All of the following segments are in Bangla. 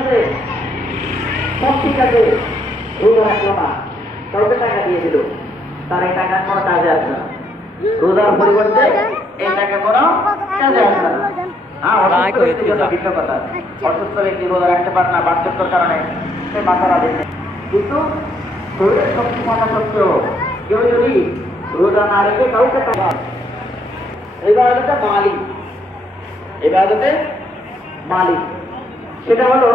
আছে সব ঠিক আছে, রোজা রাখলো না, কাউকে টাকা দিয়ে দিল, তার এই টাকা কোনো কাজে আসবে না। রোজার পরিবর্তে এই টাকা কোনো কাজে আসবে না। হ্যাঁ, অসুস্থ ব্যক্তির জন্য ভিন্ন কথা। অসুস্থ ব্যক্তি রোজা রাখতে পারে না বার্ধক্যের কারণে, সে মাথারা দিচ্ছে। কিন্তু শরীরের শক্তি মাথা সত্ত্বেও কেউ যদি রোজা না রেখে কাউকে টাকা, এবার হচ্ছে মালিক, ইবাদতে মালিক, সেটা হলো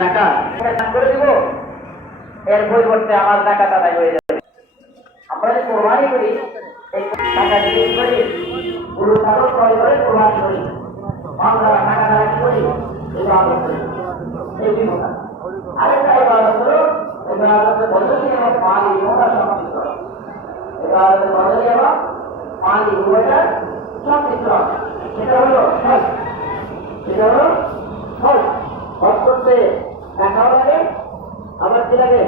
যাকাত। দান করে দিব, এর পরিবর্তে আমার যাকাত আদায় হয়ে যাবে। আমরা যে কোরবানি করি, এই টাকা দিয়ে করি, গরু ছাগল ক্রয় করে কোরবানি করি, আমরা টাকা দ্বারা কি করি, ইবাদত করি। এই বিধান আরেকটা ইবাদত হলো ইবাদতে বদলি এবং মালি ওটা সংমিশ্র। ইবাদতে বদলি এবং মালি ওটা সংমিশ্র। সেটা হলো হজ। সেটা হলো হজ। হজ করতে টাকাও লাগে, আবার কি লাগে,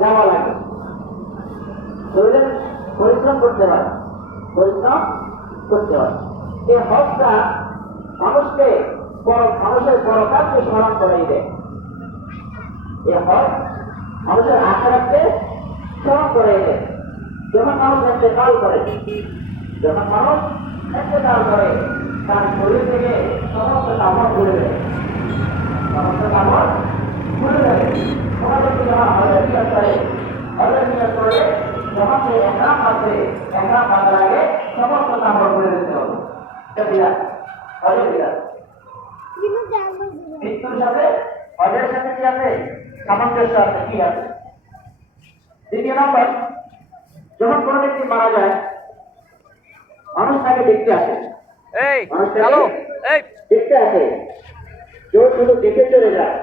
যাওয়া লাগে, শরীরে পরিশ্রম করতে হয়, পরিশ্রম করতে হয়। এই হজটা মানুষকে মানুষের পরকালকে স্মরণ করাই দেয়। এই হজ মানুষের আখেরাতকে স্মরণ করাই দেয়। যখন মানুষ ইন্তেকাল করে, যখন মানুষ ইন্তেকাল করে, তার শরীর থেকে সমস্ত কাপড় খুলে দেয়, সমস্ত কাপড় খুলে দেয়। তোমাদেরকে যখন হজের নিয়ত করে, হজের নিয়ত করে যখন সে একরাম আছে, একরাম বাঁধার আগে সমস্ত কাপড় খুলে দিতে হবে। এটা বিরাট, হজের বিরাট। মৃত্যুর সাথে হজের সাথে কি আছে, সামঞ্জস্য আছে, কি আছে। দ্বিতীয় নম্বর, যখন কোনো ব্যক্তি মারা যায়, মানুষ তাকে দেখতে আসে, মানুষ তাকে দেখতে আসে। কেউ শুধু দেখে চলে যায়,